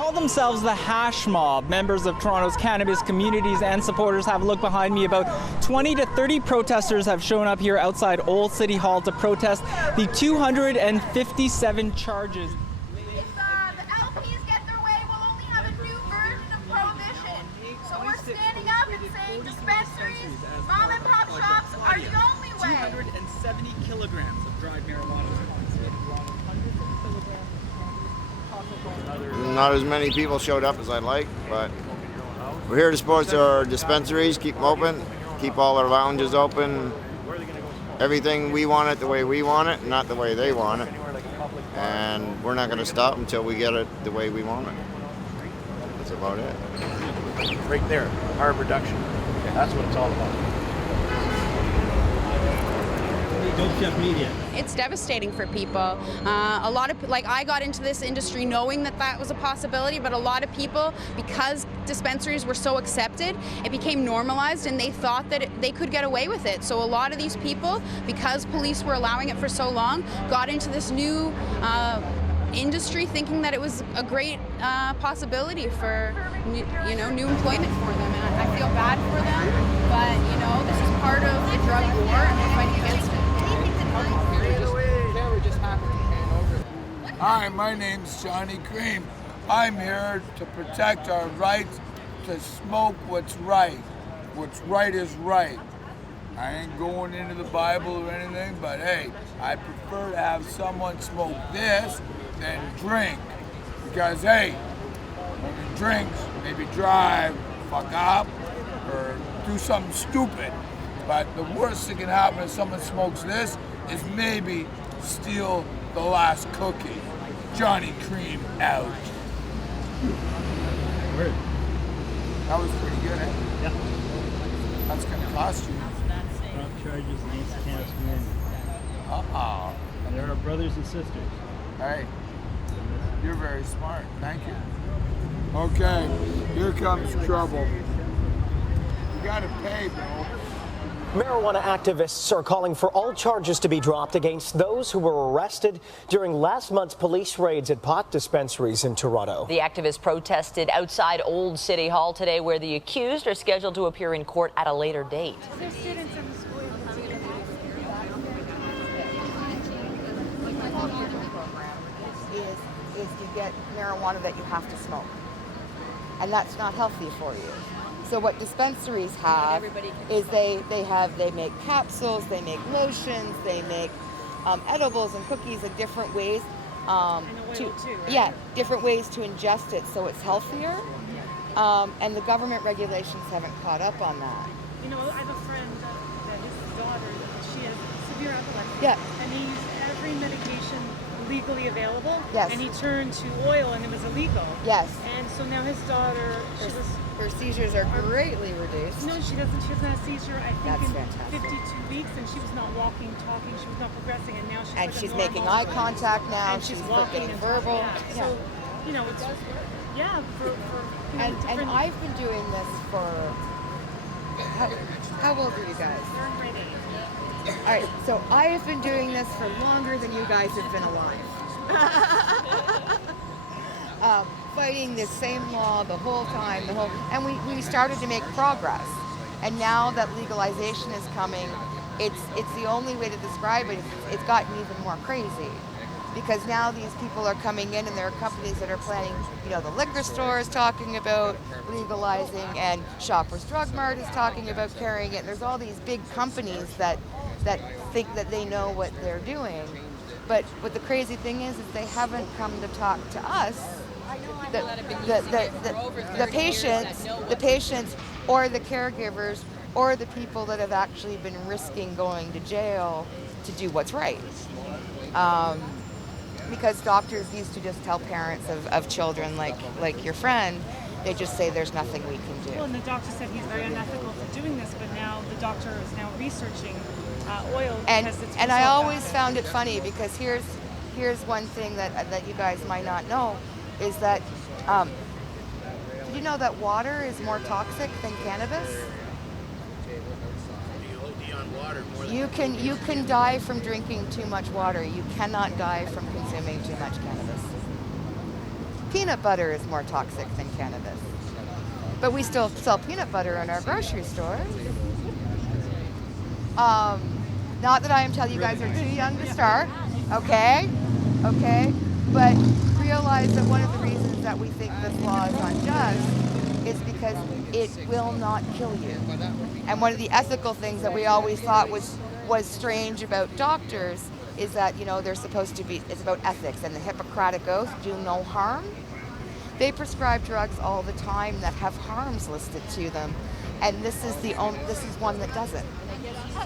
call themselves the Hash Mob. Members of Toronto's cannabis communities and supporters have a look behind me. About 20 to 30 protesters have shown up here outside Old City Hall to protest the 257 charges. If the LPs get their way, we'll only have a new version of prohibition. So we're standing up and saying dispensaries, mom and pop shops are the only way. 270 kilograms of dried marijuana is confiscated, along with hundreds of kilograms. Not as many people showed up as I'd like, but we're here to support our dispensaries, keep them open, keep all our lounges open. Everything we want it the way we want it, not the way they want it. And we're not going to stop until we get it the way we want it. That's about it. Right there, harm reduction. That's what it's all about. It's devastating for people. A lot of, I got into this industry knowing that that was a possibility, but a lot of people, because dispensaries were so accepted, it became normalized and they thought that they could get away with it. So a lot of these people, because police were allowing it for so long, got into this new industry thinking that it was a great possibility for new employment for them. And I feel bad for them, but this is part of the drug war and we're fighting against it. Hi, my name's Johnny Cream. I'm here to protect our rights to smoke what's right. What's right is right. I ain't going into the Bible or anything, but hey, I prefer to have someone smoke this than drink. Because hey, when you drink, maybe drive, fuck up, or do something stupid. But the worst that can happen if someone smokes this is maybe steal the last cookie. Johnny Cream out. Word. That was pretty good, eh? Yeah. That's gonna cost you. Drop charges against cannabis community. Uh-oh. They're our brothers and sisters. Hey, you're very smart. Thank you. Okay, here comes trouble. You gotta pay, bro. Marijuana activists are calling for all charges to be dropped against those who were arrested during last month's police raids at pot dispensaries in Toronto. The activists protested outside Old City Hall today, where the accused are scheduled to appear in court at a later date. Is you get marijuana that you have to smoke, and that's not healthy for you. So what dispensaries have is they make capsules, they make lotions, they make edibles and cookies in different ways. Different ways to ingest it so it's healthier. And the government regulations haven't caught up on that. I have a friend that his daughter, she has severe epilepsy. Yeah. And he used every medication legally available. Yes. And he turned to oil and it was illegal. Yes. And so now his daughter, her seizures are greatly reduced. No, she doesn't. She hasn't had a seizure, I think, in fantastic. 52 weeks, and she was not walking, talking, she was not progressing, and now she's making eye contact now, and she's getting walking verbal. Yeah. So, it's, for and I've been doing this for, how old are you guys? You're in grade 8. All right, so I have been doing this for longer than you guys have been alive. Fighting this same law the whole time, and we started to make progress. And now that legalization is coming, it's the only way to describe it. It's gotten even more crazy, because now these people are coming in and there are companies that are planning, the liquor store is talking about legalizing, and Shoppers Drug Mart is talking about carrying it. There's all these big companies that think that they know what they're doing. But what the crazy thing is they haven't come to talk to us, the patients, or the caregivers, or the people that have actually been risking going to jail to do what's right. Because doctors used to just tell parents of children like your friend, they just say there's nothing we can do. Well, and the doctor said he's very unethical for doing this, but now the doctor is now researching oil. And I always found it funny, because here's one thing that you guys might not know, is that did you know that water is more toxic than cannabis? You can die from drinking too much water. You cannot die from consuming too much cannabis. peanut butter is more toxic than cannabis. But we still sell peanut butter in our grocery store. Not that I am telling you guys are too young to start, okay? Okay? But realize that one of the reasons that we think this law is unjust is because it will not kill you. And one of the ethical things that we always thought was strange about doctors is that, you know, they're supposed to be, it's about ethics and the Hippocratic Oath, do no harm. They prescribe drugs all the time that have harms listed to them, and this is one that doesn't.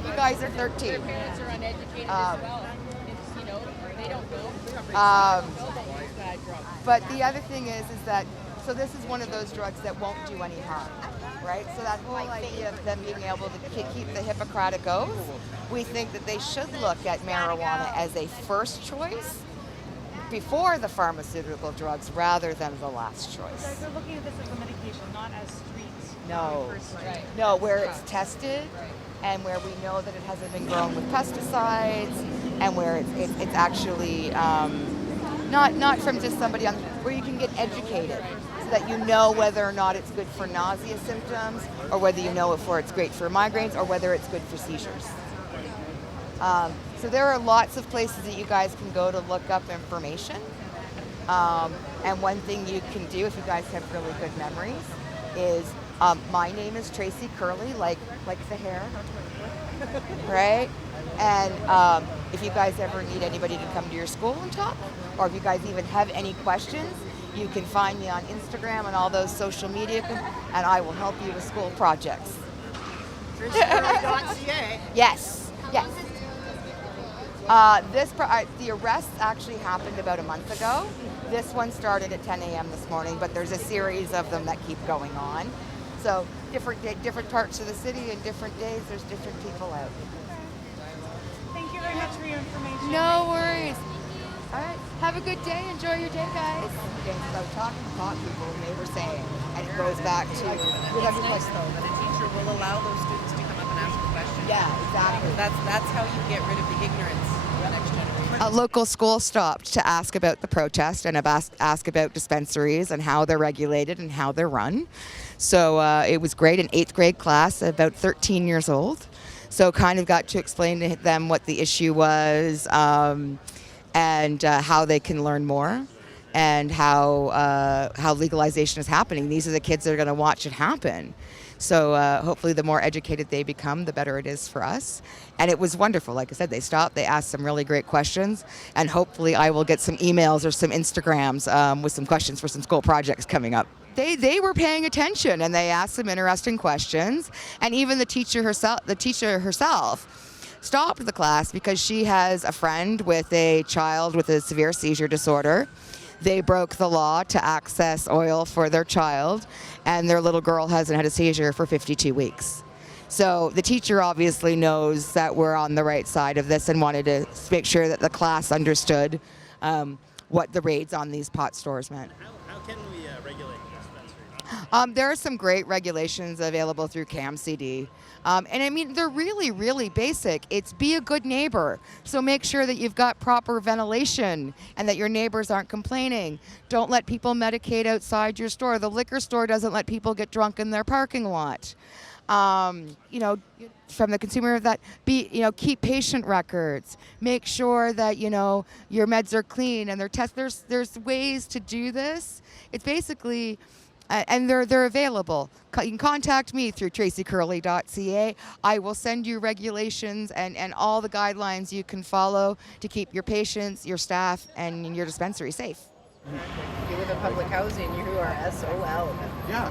You guys are 13. But the other thing is that, so this is one of those drugs that won't do any harm, right? So that whole idea of them being able to keep the Hippocratic Oath, we think that they should look at marijuana as a first choice before the pharmaceutical drugs rather than the last choice. So they're looking at this as a medication, not as streets. No, no, where it's tested and where we know that it hasn't been grown with pesticides and where it's actually not from just somebody on, where you can get educated so that you know whether or not it's good for nausea symptoms or whether you know if it's great for migraines or whether it's good for seizures. So there are lots of places that you guys can go to look up information. And one thing you can do if you guys have really good memories is, my name is Tracy Curley, like the hair, right? And if you guys ever need anybody to come to your school and talk, or if you guys even have any questions, you can find me on Instagram and all those social media, and I will help you with school projects. TracyCurley.ca. Yes, yes. The arrest actually happened about a month ago. This one started at 10 a.m. this morning, but there's a series of them that keep going on. So different parts of the city and different days, there's different people out. Thank you very much for your information. No worries. All right, have a good day. Enjoy your day, guys. Okay, so talking to people, and they were saying, and it goes back to... It's nice, though, that a teacher will allow those students to come up and ask a question. Yeah, exactly. That's how you get rid of the ignorance of the next generation. A local school stopped to ask about the protest and ask about dispensaries and how they're regulated and how they're run. So it was great, an 8th grade class, about 13 years old. So kind of got to explain to them what the issue was and how they can learn more and how legalization is happening. These are the kids that are going to watch it happen. So hopefully the more educated they become, the better it is for us. And it was wonderful. Like I said, they stopped, they asked some really great questions, and hopefully I will get some emails or some Instagrams with some questions for some school projects coming up. They were paying attention and they asked some interesting questions, and even the teacher herself stopped the class because she has a friend with a child with a severe seizure disorder. They broke the law to access oil for their child, and their little girl hasn't had a seizure for 52 weeks. So the teacher obviously knows that we're on the right side of this and wanted to make sure that the class understood what the raids on these pot stores meant. How can we regulate dispensaries? There are some great regulations available through CAMCD. And I mean, they're really, really basic. It's be a good neighbor. So make sure that you've got proper ventilation and that your neighbors aren't complaining. Don't let people medicate outside your store. The liquor store doesn't let people get drunk in their parking lot. You know, from the consumer of that, keep patient records. Make sure that, you know, your meds are clean and they're tested. There's ways to do this. It's basically... and they're available. You can contact me through tracycurley.ca. I will send you regulations and all the guidelines you can follow to keep your patients, your staff, and your dispensary safe. If you live in public housing, you are SOL. Yeah.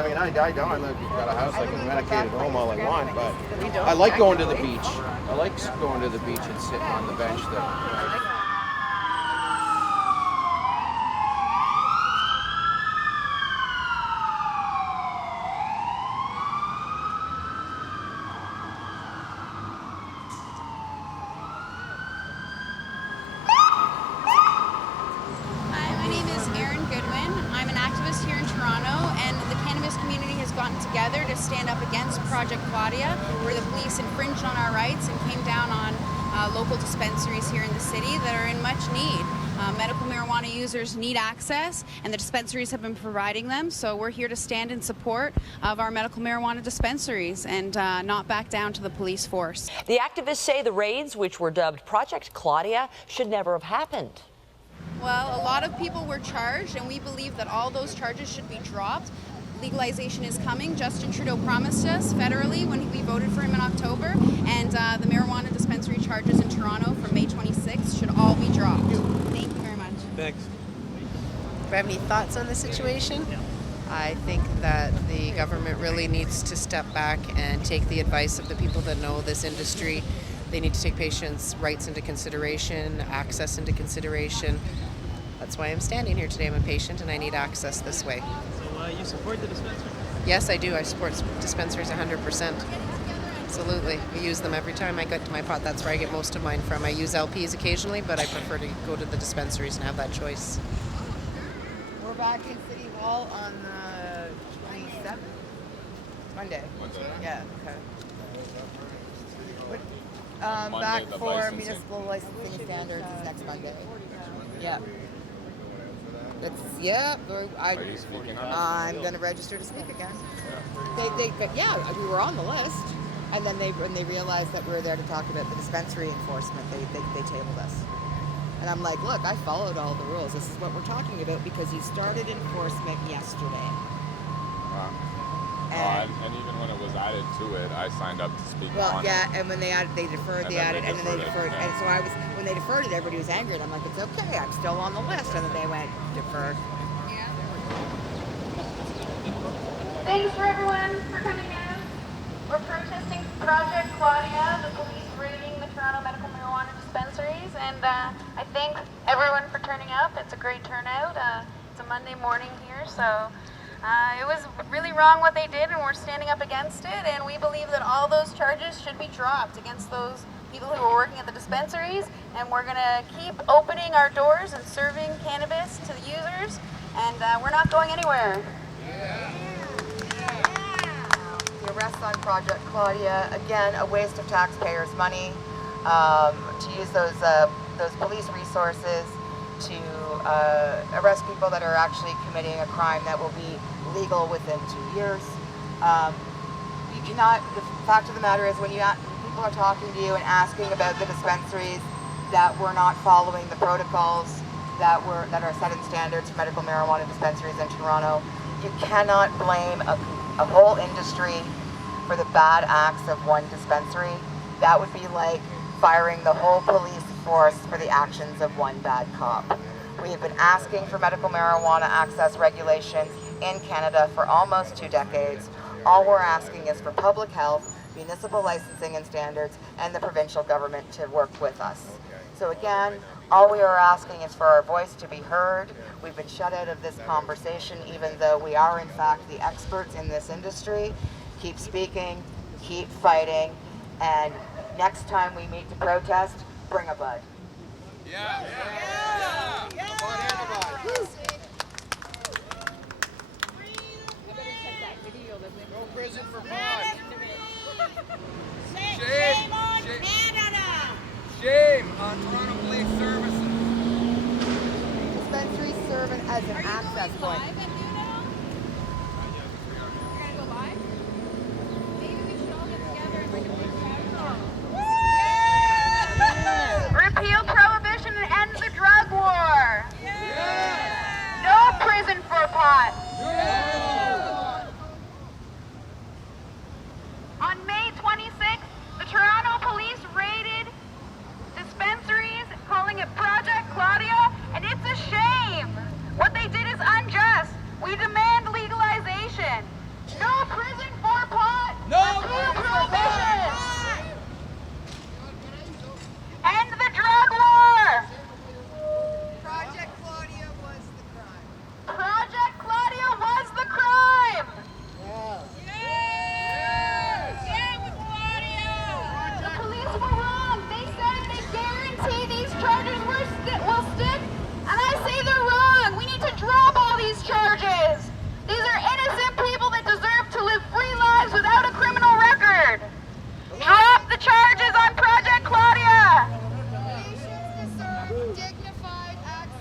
I mean, I got a house I can medicate at home all I want, but I like going to the beach. I like going to the beach and sitting on the bench there. My name is Erin Goodwin. I'm an activist here in Toronto, and the cannabis community has gotten together to stand up against ProjectClaudia, where the police infringed on our rights and came down on local dispensaries here in the city that are in much need. Medical marijuana users need access, and the dispensaries have been providing them. So we're here to stand in support of our medical marijuana dispensaries and not back down to the police force. The activists say the raids, which were dubbed Project Claudia, should never have happened. Well, a lot of people were charged, and we believe that all those charges should be dropped. Legalization is coming. Justin Trudeau promised us federally when we voted for him in October, and the marijuana dispensary charges in Toronto from May 26th should all be dropped. Thank you very much. Thanks. Do I have any thoughts on the situation? I think that the government really needs to step back and take the advice of the people that know this industry. They need to take patients' rights into consideration, access into consideration. That's why I'm standing here today. I'm a patient and I need access this way. So you support the dispensary? Yes, I do. I support dispensaries 100%. Absolutely. We use them every time I get to my pot. That's where I get most of mine from. I use LPs occasionally, but I prefer to go to the dispensaries and have that choice. We're back in City Hall on the 27th. Monday. Yeah, okay. Back for municipal licensing standards is next Monday. Yeah. I'm going to register to speak again. We were on the list, and then when they realized that we were there to talk about the dispensary enforcement, they tabled us. And I'm like, look, I followed all the rules. This is what we're talking about because you started enforcement yesterday. And even when it was added to it, I signed up to speak on it. And when they deferred, they added, and then they deferred. And so when they deferred it, everybody was angry. And I'm like, it's okay, I'm still on the list. And then they went, deferred. Thanks for everyone for coming out. We're protesting Project Claudia, the police raiding the Toronto medical marijuana dispensaries, and I thank everyone for turning up. It's a great turnout. It's a Monday morning here, so it was really wrong what they did, and we're standing up against it, and we believe that all those charges should be dropped against those people who are working at the dispensaries, and we're going to keep opening our doors and serving cannabis to the users, and we're not going anywhere. The arrest on Project Claudia, again, a waste of taxpayers' money to use those police resources to arrest people that are actually committing a crime that will be legal within 2 years. The fact of the matter is when people are talking to you and asking about the dispensaries that were not following the protocols that are set in standards for medical marijuana dispensaries in Toronto, you cannot blame a whole industry for the bad acts of one dispensary. That would be like firing the whole police force for the actions of one bad cop. We have been asking for medical marijuana access regulations in Canada for almost 2 decades. All we're asking is for public health, municipal licensing and standards, and the provincial government to work with us. So again, all we are asking is for our voice to be heard. We've been shut out of this conversation even though we are in fact the experts in this industry. Keep speaking, keep fighting, and next time we meet to protest, bring a bud. No prison for pot. Shame on Canada! Shame on Toronto Police Services. Dispensaries serve as an access point. Repeal prohibition and end the drug war! No prison for pot! On May 26th, the Toronto police raided dispensaries, calling it Project Claudia, and it's a shame. What they did is unjust. We demand legalization. No prison for pot! Repeal prohibition! End the drug war! Project Claudia was the crime. Project Claudia was the crime! The police were wrong. They said they guarantee these charges will stick, and I say they're wrong. We need to drop all these charges. These are innocent people that deserve to live free lives without a criminal record. Drop the charges on Project Claudia. Patients deserve dignified access.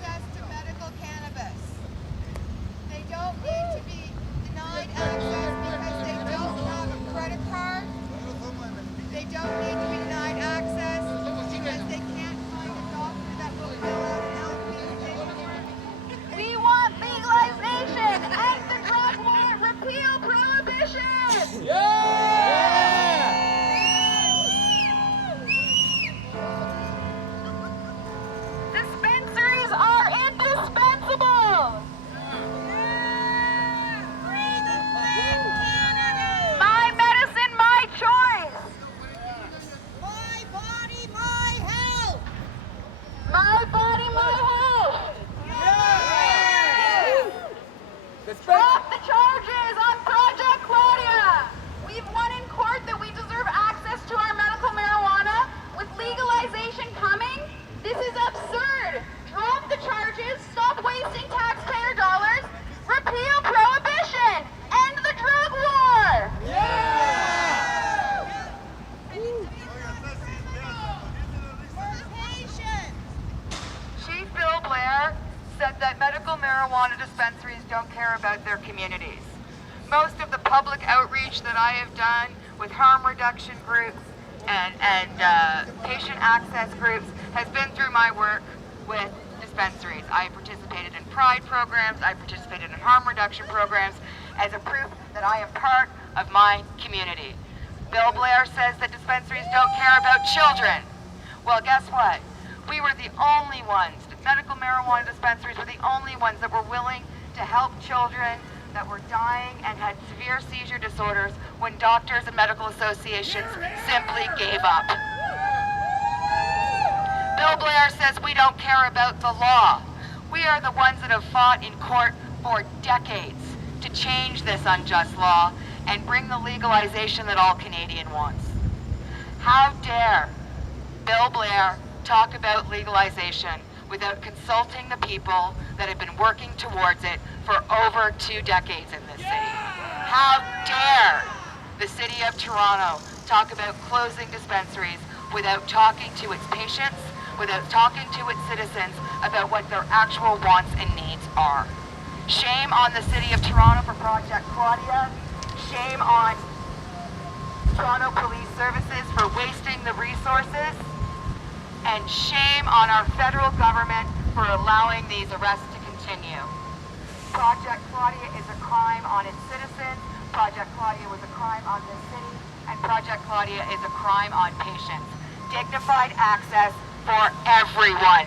Drop the charges on Project Claudia! We've won in court that we deserve access to our medical marijuana. With legalization coming, this is absurd. Drop the charges, stop wasting taxpayer dollars, repeal prohibition, end the drug war! Chief Bill Blair said that medical marijuana dispensaries don't care about their communities. Most of the public outreach that I have done with harm reduction groups and patient access groups has been through my work with dispensaries. I participated in pride programs, I participated in harm reduction programs as a proof that I am part of my community. Bill Blair says that dispensaries don't care about children. Well, guess what? We were the only ones, medical marijuana dispensaries were the only ones that were willing to help children that were dying and had severe seizure disorders when doctors and medical associations simply gave up. Bill Blair says we don't care about the law. We are the ones that have fought in court for decades to change this unjust law and bring the legalization that all Canadians wants. How dare Bill Blair talk about legalization without consulting the people that have been working towards it for over 2 decades in this city? How dare the City of Toronto talk about closing dispensaries without talking to its patients, without talking to its citizens about what their actual wants and needs are? Shame on the City of Toronto for Project Claudia. Shame on Toronto Police Services for wasting the resources. And shame on our federal government for allowing these arrests to continue. Project Claudia is a crime on its citizens. Project Claudia was a crime on this city. And Project Claudia is a crime on patients. Dignified access for everyone.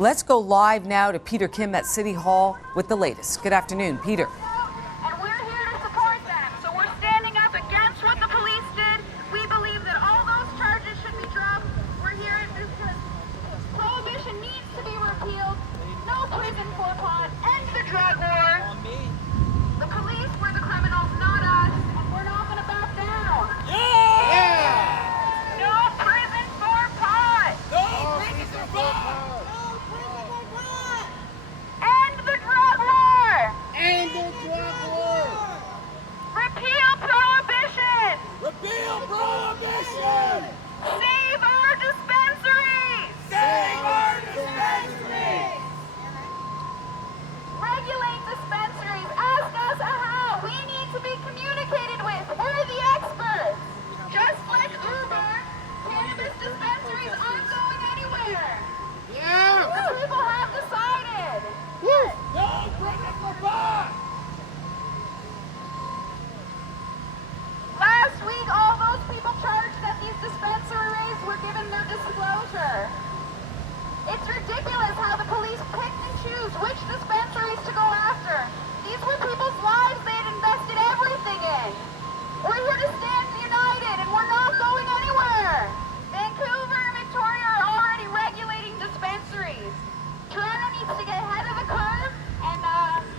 Let's go live now to Peter Kim at City Hall with the latest. Good afternoon, Peter. And we're here to support them. So we're standing up against what the police did. We believe that all those charges should be dropped. We're here because prohibition needs to be repealed. No prison for pot. End the drug war. The police were the criminals, not us. And we're not going to back down. No prison for pot. No prison for pot. End the drug war! End the drug war! Repeal prohibition! Repeal prohibition! Save our dispensaries! Save our dispensaries! Regulate dispensaries! Ask us how! We need to be communicated with! We're the experts! Just like Uber, cannabis dispensaries aren't going anywhere! Yeah! The people have decided! No prison for pot! Last week, all those people charged at these dispensaries were given no disclosure. It's ridiculous how the police pick and choose which dispensaries to go after. These were people's lives they had invested everything in. We're here to stand united, and we're not going anywhere. Vancouver and Victoria are already regulating dispensaries. Toronto needs to get ahead of the curve and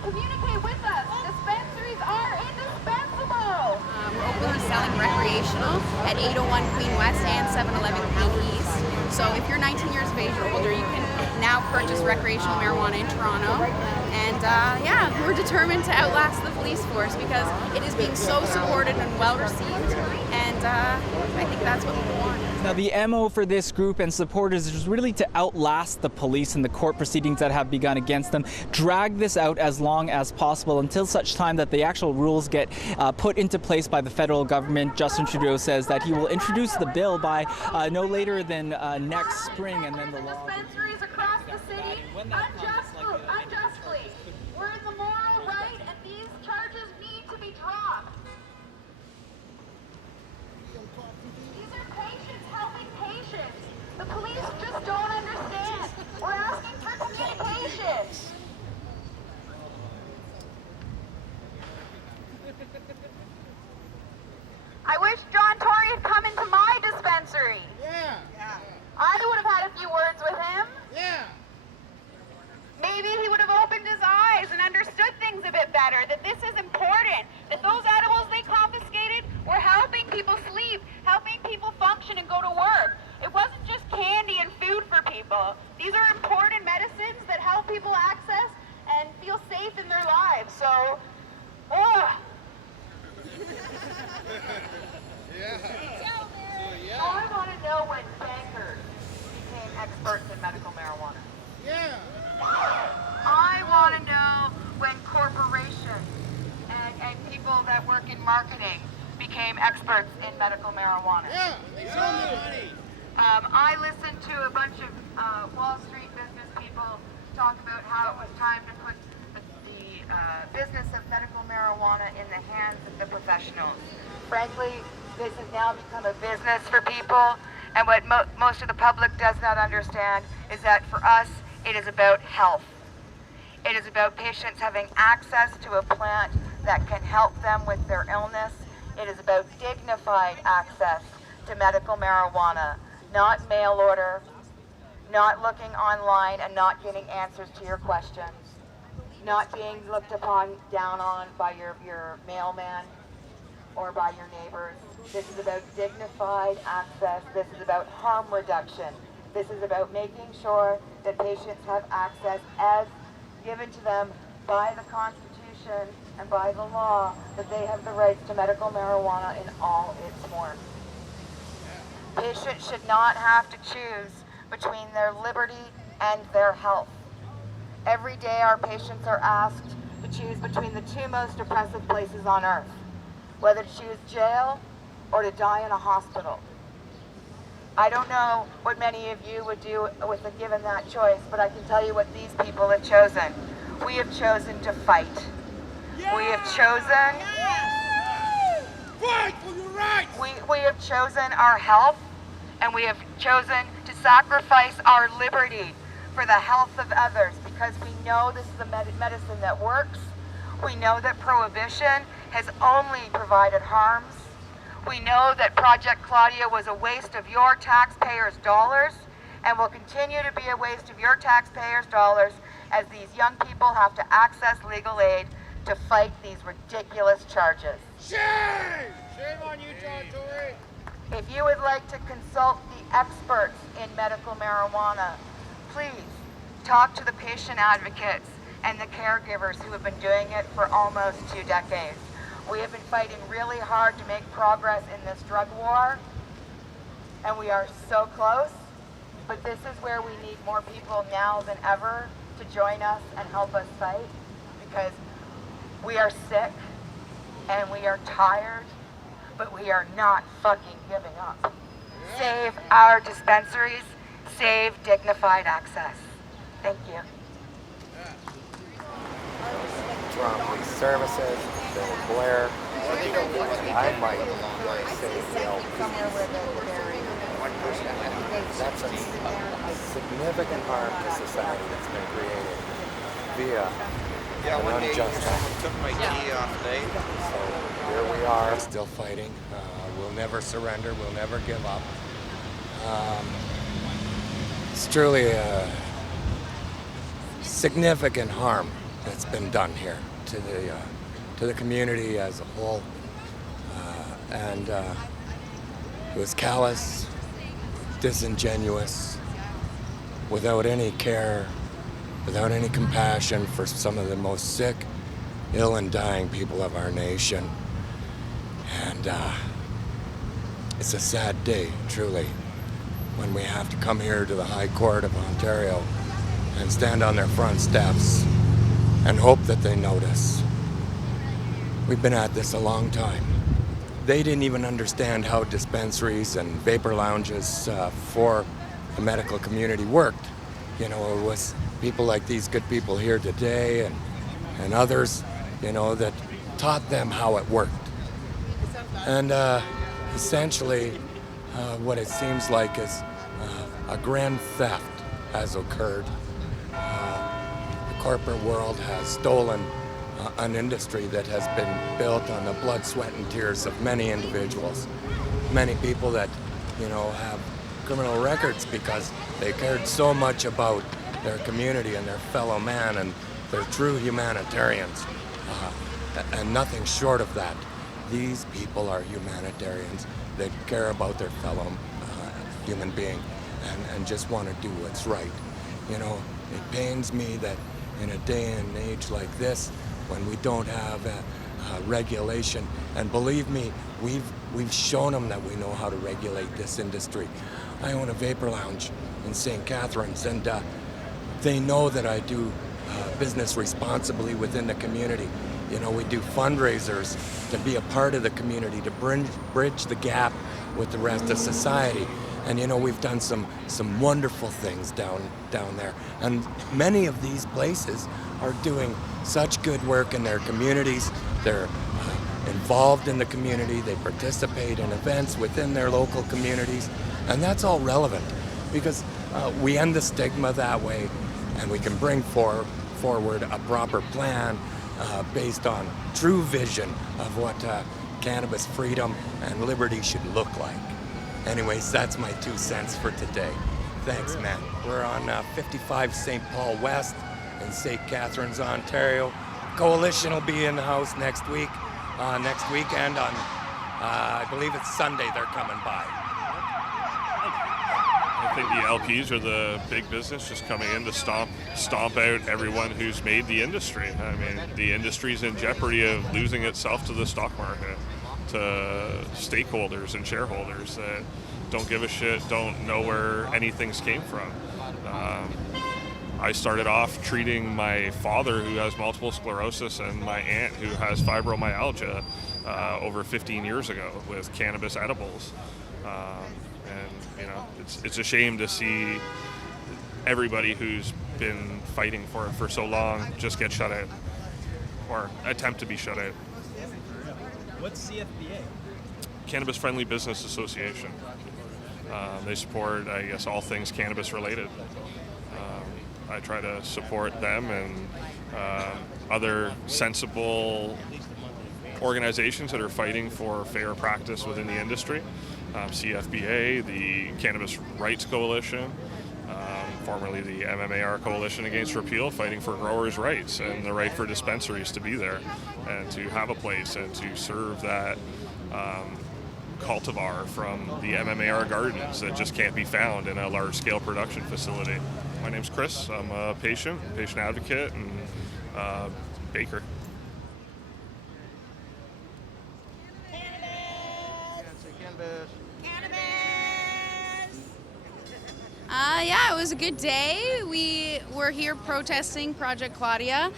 communicate with us. Dispensaries are indispensable. We're openly selling recreational at 801 Queen West and 711 Queen East. So if you're 19 years of age or older, you can now purchase recreational marijuana in Toronto. And yeah, we're determined to outlast the police force because it is being so supported and well received. And I think that's what we want. Now, the MO for this group and supporters is really to outlast the police and the court proceedings that have begun against them, drag this out as long as possible until such time that the actual rules get put into place by the federal government. Justin Trudeau says that he will introduce the bill by no later than next spring, and then the law. Dispensaries across the city unjustly. We're in the moral right, and these charges need to be dropped. These are patients helping patients. The police just don't understand. We're asking for communication. I wish John Tory had come into my dispensary. Yeah. I would have had a few words with him. Yeah. Maybe he would have opened his eyes and understood things a bit better, that this is important, that those edibles they confiscated were helping people sleep, helping people function and go to work. It wasn't just candy and food for people. These are important medicines that help people access and feel safe in their lives. So, So I want to know when bankers became experts in medical marijuana. Yeah. I want to know when corporations and people that work in marketing became experts in medical marijuana. Yeah, they sold the money. I listened to a bunch of Wall Street business people talk about how it was time to put the business of medical marijuana in the hands of the professionals. Frankly, this has now become a business for people, and what most of the public does not understand is that for us, it is about health. It is about patients having access to a plant that can help them with their illness. It is about dignified access to medical marijuana, not mail order, not looking online and not getting answers to your questions, not being looked upon, down on by your mailman or by your neighbors. This is about dignified access. This is about harm reduction. This is about making sure that patients have access as given to them by the Constitution and by the law, that they have the rights to medical marijuana in all its forms. Patients should not have to choose between their liberty and their health. Every day our patients are asked to choose between the two most oppressive places on earth, whether to choose jail or to die in a hospital. I don't know what many of you would do with given that choice, but I can tell you what these people have chosen. We have chosen to fight. We have chosen... Fight for your rights! We have chosen our health, and we have chosen to sacrifice our liberty for the health of others, because we know this is a medicine that works. We know that prohibition has only provided harms. We know that ProjectClaudia was a waste of your taxpayers' dollars and will continue to be a waste of your taxpayers' dollars as these young people have to access legal aid to fight these ridiculous charges. Shame! Shame on you, John Tory. If you would like to consult the experts in medical marijuana, please talk to the patient advocates and the caregivers who have been doing it for almost 2 decades. We have been fighting really hard to make progress in this drug war, and we are so close, but this is where we need more people now than ever to join us and help us fight, because we are sick and we are tired, but we are not fucking giving up. Save our dispensaries, save dignified access. Thank you. Toronto Police Services, Bill Blair. I might say, that's a significant harm to society that's been created via an unjust act. Took my key off today. So here we are, still fighting. We'll never surrender. We'll never give up. It's truly a significant harm that's been done here to the community as a whole, and it was callous, disingenuous, without any care, without any compassion for some of the most sick, ill, and dying people of our nation. And it's a sad day, truly, when we have to come here to the High Court of Ontario and stand on their front steps and hope that they notice. We've been at this a long time. They didn't even understand how dispensaries and vapor lounges for the medical community worked. You know, it was people like these good people here today and others, you know, that taught them how it worked. And essentially, what it seems like is a grand theft has occurred. The corporate world has stolen an industry that has been built on the blood, sweat, and tears of many individuals. Many people that, have criminal records because they cared so much about their community and their fellow man, and they're true humanitarians, and nothing short of that. These people are humanitarians. They care about their fellow human being and just want to do what's right. It pains me that in a day and age like this, when we don't have regulation, and believe me, we've shown them that we know how to regulate this industry. I own a vapor lounge in St. Catharines, and they know that I do business responsibly within the community. We do fundraisers to be a part of the community, to bridge the gap with the rest of society. And we've done some wonderful things down there. And many of these places are doing such good work in their communities. They're involved in the community. They participate in events within their local communities. And that's all relevant because we end the stigma that way, and we can bring forward a proper plan based on true vision of what cannabis freedom and liberty should look like. Anyways, that's my 2 cents for today. Thanks, man. We're on 55 St. Paul West in St. Catharines, Ontario. Coalition will be in the house next weekend on, I believe it's Sunday, they're coming by. I think the LPs are the big business just coming in to stomp out everyone who's made the industry. I mean, the industry's in jeopardy of losing itself to the stock market, to stakeholders and shareholders that don't give a shit, don't know where anything's came from. I started off treating my father, who has multiple sclerosis, and my aunt, who has fibromyalgia, over 15 years ago with cannabis edibles. It's a shame to see everybody who's been fighting for it for so long just get shut out, or attempt to be shut out. What's CFBA? Cannabis Friendly Business Association. They support, I guess, all things cannabis related. I try to support them and other sensible organizations that are fighting for fair practice within the industry. CFBA, the Cannabis Rights Coalition, formerly the MMAR Coalition Against Repeal, fighting for growers' rights and the right for dispensaries to be there and to have a place and to serve that cultivar from the MMAR gardens that just can't be found in a large-scale production facility. My name's Chris. I'm a patient advocate, and baker. Yeah, it was a good day. We were here protesting Project Claudia.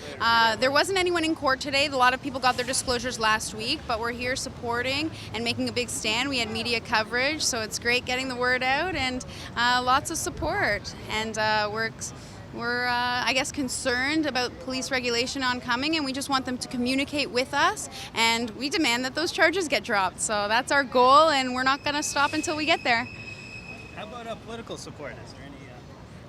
There wasn't anyone in court today. A lot of people got their disclosures last week, but we're here supporting and making a big stand. We had media coverage, so it's great getting the word out, and lots of support. And we're I guess, concerned about police regulation oncoming, and we just want them to communicate with us, and we demand that those charges get dropped. So that's our goal, and we're not going to stop until we get there. How about political support? Is there any?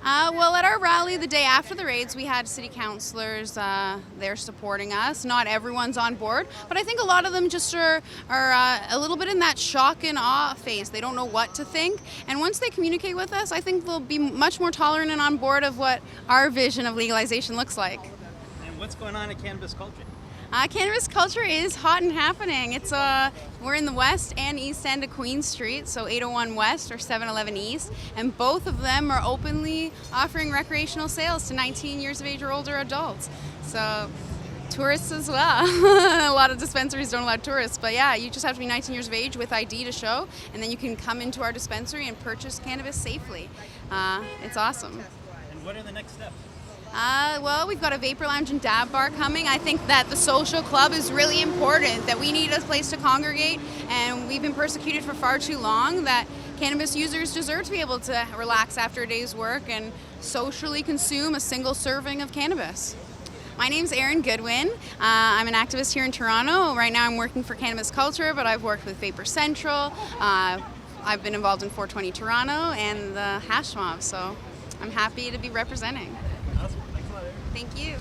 Well, at our rally the day after the raids, we had city councillors there supporting us. Not everyone's on board, but I think a lot of them just are a little bit in that shock and awe phase. They don't know what to think, and once they communicate with us, I think they'll be much more tolerant and on board of what our vision of legalization looks like. And what's going on in cannabis culture? Cannabis culture is hot and happening. It's we're in the west and east end of Queen Street, so 801 West or 711 East, and both of them are openly offering recreational sales to 19 years of age or older adults. So tourists as well. A lot of dispensaries don't allow tourists, but yeah, you just have to be 19 years of age with ID to show, and then you can come into our dispensary and purchase cannabis safely. It's awesome. And what are the next steps? Well, we've got a vapor lounge and dab bar coming. I think that the social club is really important, that we need a place to congregate, and we've been persecuted for far too long, that cannabis users deserve to be able to relax after a day's work and socially consume a single serving of cannabis. My name's Erin Goodwin. I'm an activist here in Toronto. Right now I'm working for Cannabis Culture, but I've worked with Vapor Central. I've been involved in 420 Toronto and the Hash Mob, so I'm happy to be representing. Awesome. Thanks a lot, Erin. Thank you.